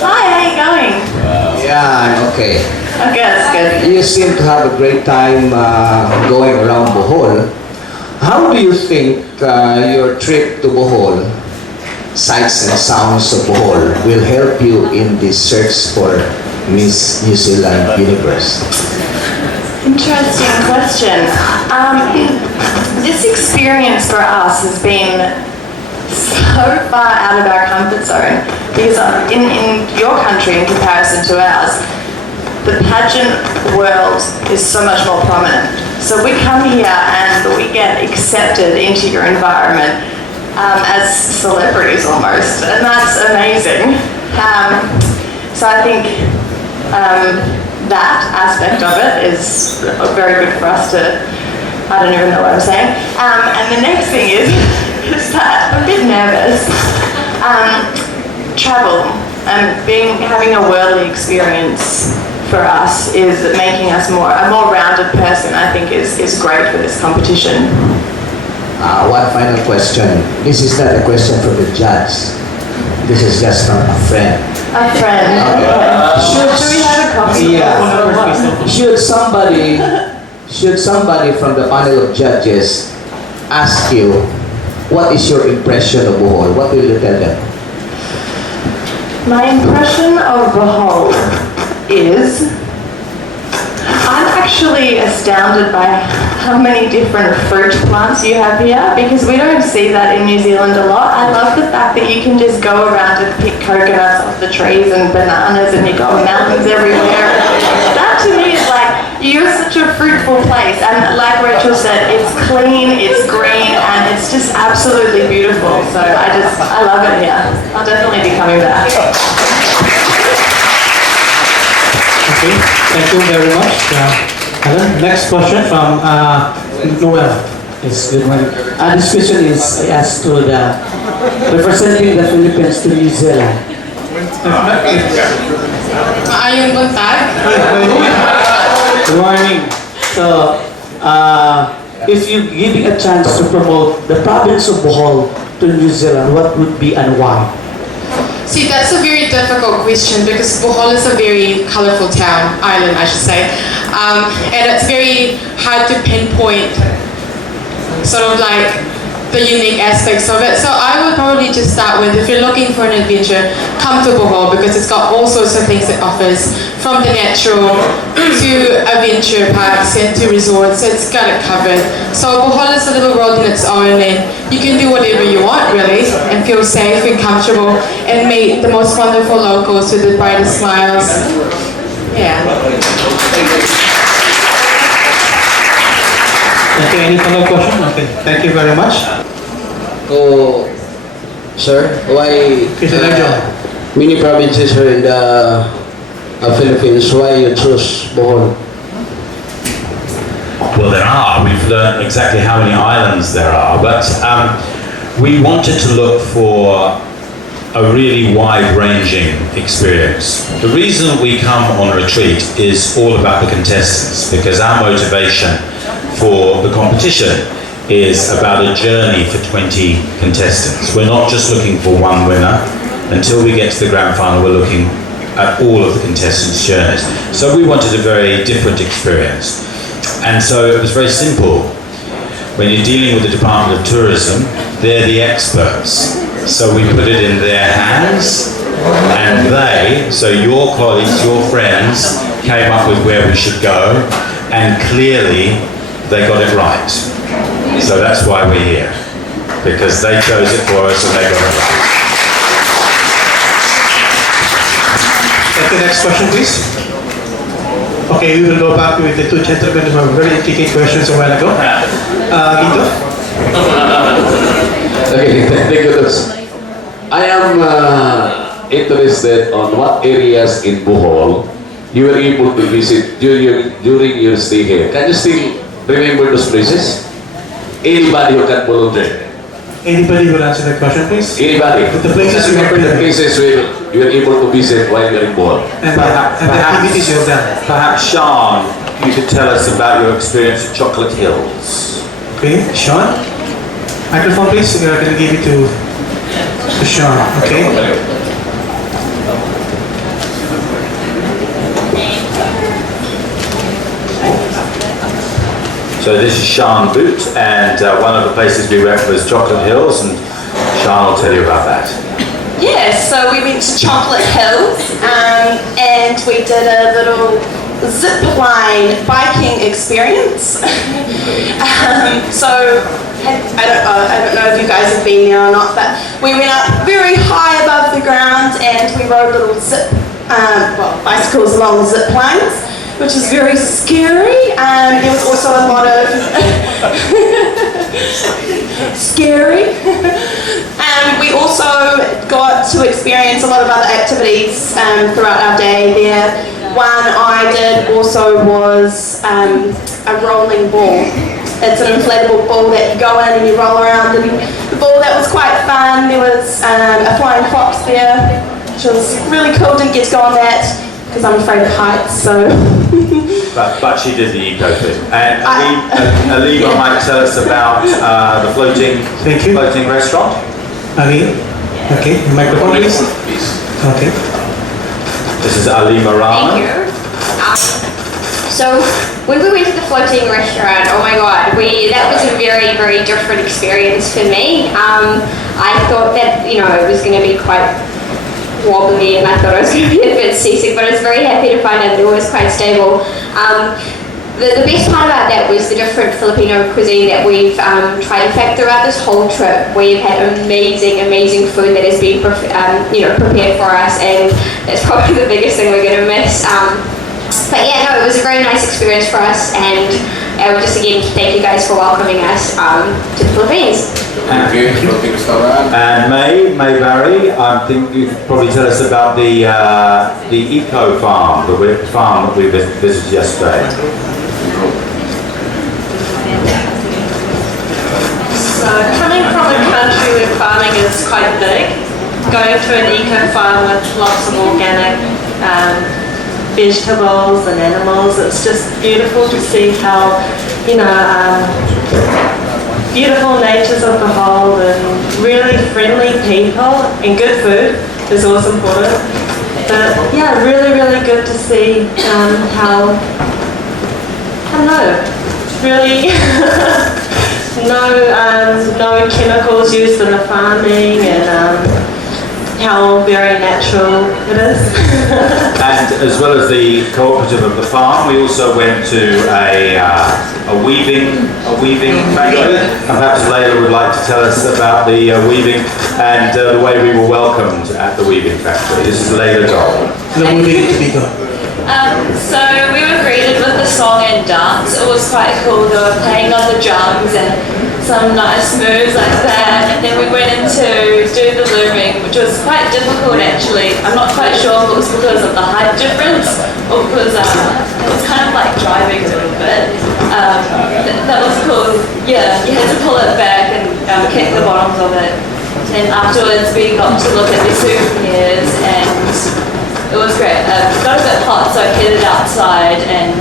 Hi, how you going? Yeah, I'm okay. Okay, that's good. You seem to have a great time going around Bohol. How do you think your trip to Bohol, sights and sounds of Bohol, will help you in the search for Miss New Zealand Universe? Interesting question. This experience for us has been so far out of our comfort zone because in your country, in comparison to ours, the pageant world is so much more prominent. So we come here and we get accepted into your environment as celebrities almost, and that's amazing. So I think that aspect of it is very good for us to, I don't even know what I'm saying. And the next thing is that I'm a bit nervous. Travel and having a worldly experience for us is making us a more rounded person. I think is great for this competition. One final question. This is not a question from the judge. This is just from a friend. A friend. Okay. Should we have a coffee? Yeah. Should somebody from the panel of judges ask you, what is your impression of Bohol? What will you tell them? My impression of Bohol is I'm actually astounded by how many different fruit plants you have here, because we don't see that in New Zealand a lot. I love the fact that you can just go around and pick coconuts off the trees and bananas, and you've got mountains everywhere. That to me is like, you're such a fruitful place, and like Rachel said, it's clean, it's green, and it's just absolutely beautiful. So I love it here. I'll definitely be coming back. Okay, thank you very much. Alan, next question from Noel. Yes, good morning. This question is asked to the representing the Philippines to New Zealand. Ayun buntag. Good morning. So, if you're giving a chance to promote the province of Bohol to New Zealand, what would be and why? See, that's a very difficult question because Bohol is a very colorful island, I should say. And it's very hard to pinpoint sort of like the unique aspects of it. So I would probably just start with, if you're looking for an adventure, come to Bohol because it's got all sorts of things it offers, from the natural to adventure parks and to resorts. It's got it covered. So Bohol is a little world in its own, and you can do whatever you want really and feel safe and comfortable and meet the most wonderful locals with the brightest smiles. Yeah. Okay, any follow-up question? Okay, thank you very much. Oh, sir, why many provinces are in the Philippines? Why you choose Bohol? Well, there are. We've learned exactly how many islands there are, but we wanted to look for a really wide-ranging experience. The reason we come on retreat is all about the contestants, because our motivation for the competition is about a journey for 20 contestants. We're not just looking for one winner. Until we get to the grand final, we're looking at all of the contestants' journeys. So we wanted a very different experience. And so it was very simple. When you're dealing with the Department of Tourism, they're the experts. So we put it in their hands, and they, so your colleagues, your friends, came up with where we should go, and clearly they got it right. So that's why we're here, because they chose it for us and they got it right. Take the next question, please. Okay, we will go back with the two gentlemen who have very intricate questions a while ago. Guido? Okay, thank you. I am interested on what areas in Bohol you were able to visit during your stay here. Can you still remember those places? Anybody who can volunteer? Anybody will answer that question, please? Anybody? The places you remember have the been. places where you were able to visit while you're in Bohol. And the activities you have done. Perhaps Sean, you could tell us about your experience at Chocolate Hills. Okay, Sean? Microphone, please. We're going to give it to Sean, okay? So this is Sean Boot, and one of the places we went was Chocolate Hills, and Sean will tell you about that. Yes, so we went to Chocolate Hills and we did a little zip line biking experience. So I don't know if you guys have been there or not, but we went up very high above the ground and we rode little bicycles along zip lines, which is very scary. There was also a lot of scary. And we also got to experience a lot of other activities throughout our day there. One I did also was a rolling ball. It's an inflatable ball that you go in and you roll around, and the ball, that was quite fun. There was a flying fox there, which was really cool. Didn't get to go on that because I'm afraid of heights, so. But she did the eco thing. And Alima might tell us about the floating restaurant. Ali, okay, microphone please. Okay. This is Alima Rahman. Thank you. So when we went to the floating restaurant, oh my god, that was a very, very different experience for me. I thought that, it was going to be quite wobbly, and I thought I was going to be a bit seasick, but I was very happy to find out that it was quite stable. The best part about that was the different Filipino cuisine that we've tried. In fact, throughout this whole trip, we've had amazing, amazing food that has been prepared for us, and that's probably the biggest thing we're going to miss. But yeah, no, it was a very nice experience for us, and I would just again thank you guys for welcoming us to the Philippines. And May Barry, I think you could probably tell us about the eco farm, the farm that we visited yesterday. So coming from a country where farming is quite big, going to an eco farm with lots of organic vegetables and animals, it's just beautiful to see how, beautiful natures of Kgob and really friendly people, and good food is also important. But yeah, really, really good to see how, I don't know, really no chemicals used in the farming, and how very natural it is. And as well as the cooperative of the farm, we also went to a weaving factory. And perhaps Layla would like to tell us about the weaving and the way we were welcomed at the weaving factory. This is Layla Kgob. So we were greeted with the song and dance. It was quite cool. They were playing on the drums and some nice moves like that. And then we went in to do the looming, which was quite difficult actually. I'm not quite sure if it was because of the height difference or because it was kind of like driving a little bit. That was cool. Yeah, you had to pull it back and kick the bottoms of it. And afterwards we got to look at the souvenirs, and it was great. It got a bit hot, so I headed outside and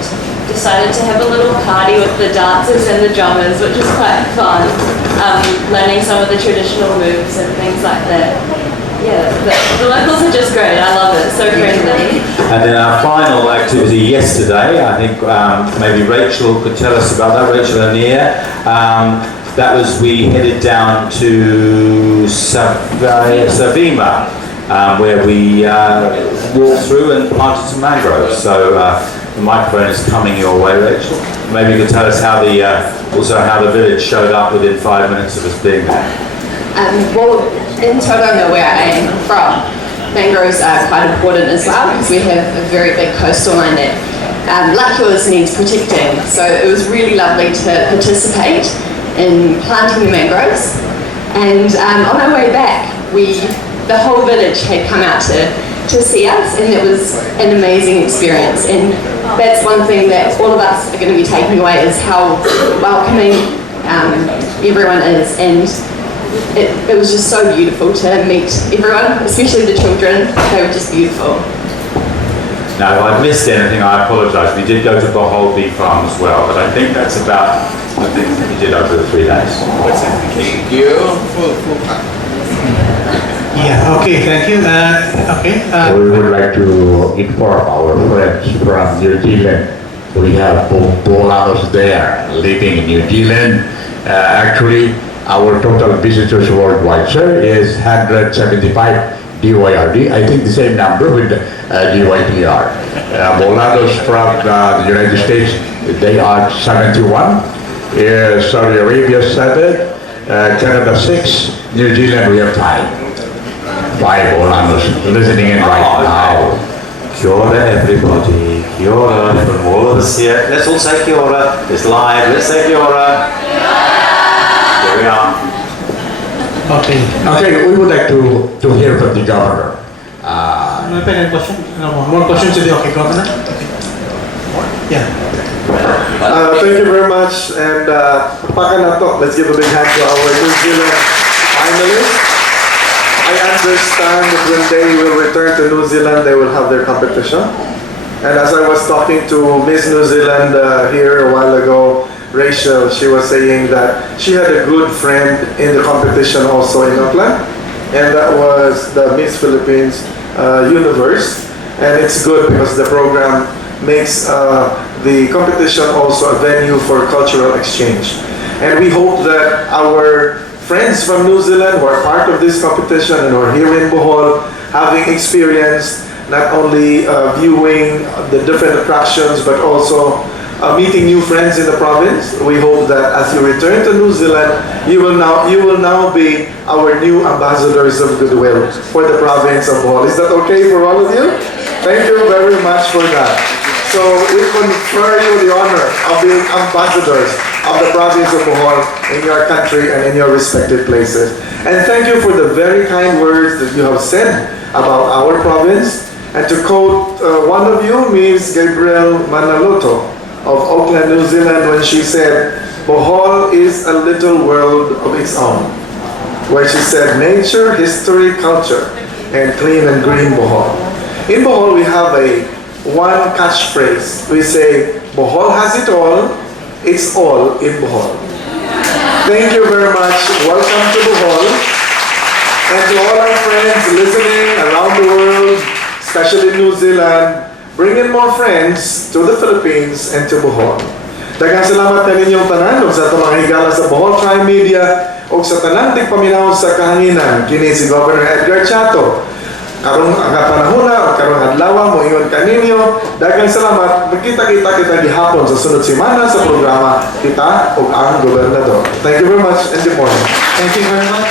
decided to have a little party with the dancers and the drummers, which was quite fun. Learning some of the traditional moves and things like that. Yeah, the locals are just great. I love it. So friendly. And then our final activity yesterday, I think maybe Rachel could tell us about that. Rachel and Nia. That was, we headed down to Savima, where we walked through and planted some mangroves. So the microphone is coming your way, Rachel. Maybe you could tell us how the village showed up within 5 minutes of us being there. Well, in Tauranga, where I am from, mangroves are quite important as well, because we have a very big coastal line that, like yours, needs protecting. So it was really lovely to participate in planting the mangroves. And on our way back, the whole village had come out to see us, and it was an amazing experience. And that's one thing that all of us are going to be taking away, is how welcoming everyone is. And it was just so beautiful to meet everyone, especially the children. They were just beautiful. Now, if I missed anything, I apologise. We did go to Kgob Bee Farm as well, but I think that's about the things that we did over the 3 days. Thank you. Yeah, okay, thank you. We would like to inform our friends from New Zealand. We have Bolanos there living in New Zealand. Actually, our total visitors worldwide, sir, is 175 DYRD. I think the same number with DYTR. Bolanos from the United States, they are 71. Saudi Arabia 7. Canada 6. New Zealand, we have 5. 5 Bolanos listening in right now. Kia ora, everybody. Kia ora from all of us here. Let's all say kia ora. It's live. Let's say kia ora. Here we are. Okay. Okay, we would like to hear from the governor. May pa question? More questions to the Governor? Yeah. Thank you very much. And let's give a big hand to our New Zealand finalists. I understand that when they will return to New Zealand, they will have their competition. And as I was talking to Miss New Zealand here a while ago, Rachel, she was saying that she had a good friend in the competition also in Auckland, and that was the Miss Philippines Universe. And it's good because the program makes the competition also a venue for cultural exchange. And we hope that our friends from New Zealand who are part of this competition and who are here in Bohol, having experienced not only viewing the different attractions but also meeting new friends in the province. We hope that as you return to New Zealand, you will now be our new ambassadors of goodwill for the province of Bohol. Is that okay for all of you? Thank you very much for that. So we confer you the honor of being ambassadors of the province of Bohol in your country and in your respective places. And thank you for the very kind words that you have said about our province. And to quote one of you, Ms. Gabriel Manaloto of Auckland, New Zealand, when she said, Bohol is a little world of its own. Where she said, nature, history, culture, and clean and green Bohol. In Bohol, we have one catchphrase. We say, Bohol has it all, it's all in Bohol. Thank you very much. Welcome to Bohol. And to all our friends listening around the world, especially New Zealand, bring in more friends to the Philippines and to Bohol. Daghang salamat na ninyong tanan ug sa mga higala sa Bohol Tri-Media ug sa tanang tigpaminaw sa kahanginan kini si Governor Edgar Chato. Karong ang panahona o karong adlaw mo ingon kaninyo. Daghang salamat. Magkita-kita kita gihapon sa sunod semana sa programa Kita ug ang Gobernador. Thank you very much and good morning. Thank you very much.